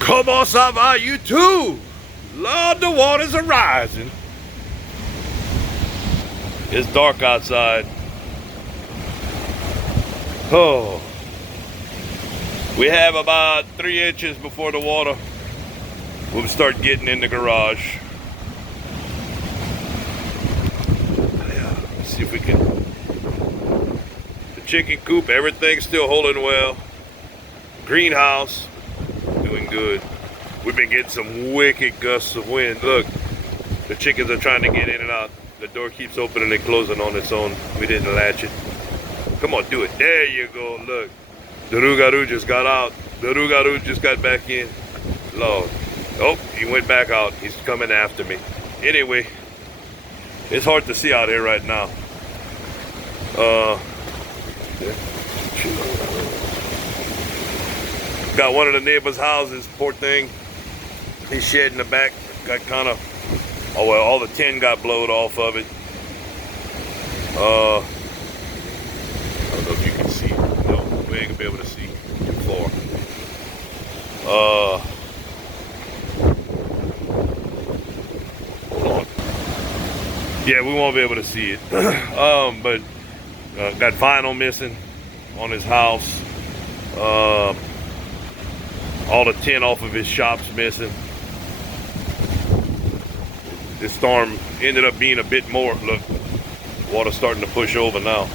Como ça va, you too? Lord, the waters are rising. It's dark outside. Oh. We have about 3 inches before the water will start getting in the garage. Yeah, let's see if we can. The chicken coop, everything's still holding well. Greenhouse, doing good. We've been getting some wicked gusts of wind. Look, the chickens are trying to get in and out. The door keeps opening and closing on its own. We didn't latch it. Come on, do it. There you go, look. The Rougarou just got out. The Rougarou just got back in. Lord. Oh, he went back out. He's coming after me. Anyway, it's hard to see out here right now. Got one of the neighbors' houses, poor thing. His shed in the back got kind of, oh well, all the tin got blowed off of it. I don't know if you can see. No, we ain't gonna be able to see too far. Hold on. Yeah, we won't be able to see it. But got vinyl missing on his house. All the tin off of his shop's missing. This storm ended up being a bit more. Look, water's starting to push over now.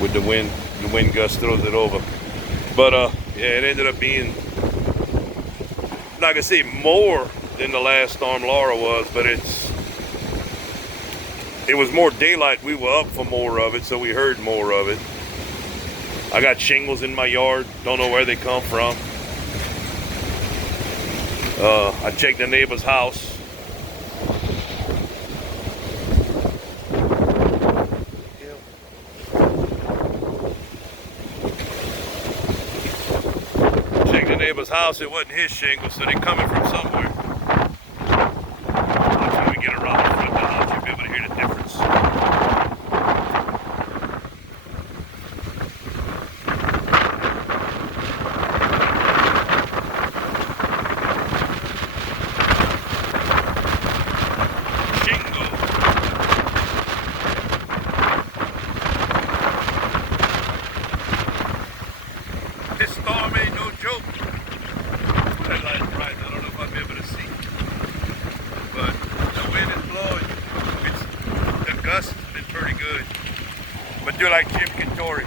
With the wind gust throws it over. But yeah, it ended up being, I'm not gonna say more than the last storm Laura was, but it was more daylight. We were up for more of it, so we heard more of it. I got shingles in my yard, don't know where they come from. I checked the neighbor's house. Checked the neighbor's house, it wasn't his shingles, so they're coming from somewhere. Watch when we get around the front of the house, you'll be able to hear the difference. This storm ain't no joke. That light's bright. I don't know if I'll be able to see. But the wind is blowing. The gusts have been pretty good. But do like Jim Cantore.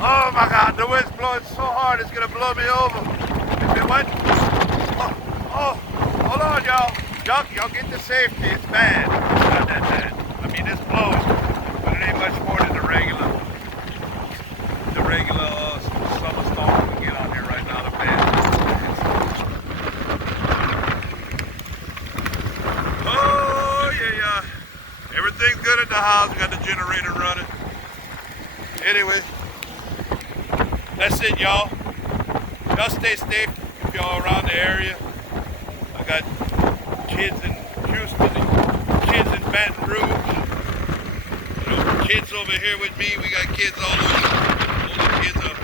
Oh my God, the wind's blowing so hard it's gonna blow me over. If it what? Oh, hold on, y'all. Y'all get to safety. It's bad. It's not that bad. I mean, it's blowing, but it ain't much more than the regular summer storm we get out here right now. The bad. Oh yeah. Everything's good at the house. We got the generator running. Anyway, that's it, y'all. Y'all stay safe if y'all around the area. I got kids in Houston and kids in Baton Rouge. You know, kids over here with me. We got kids all over. All the kids are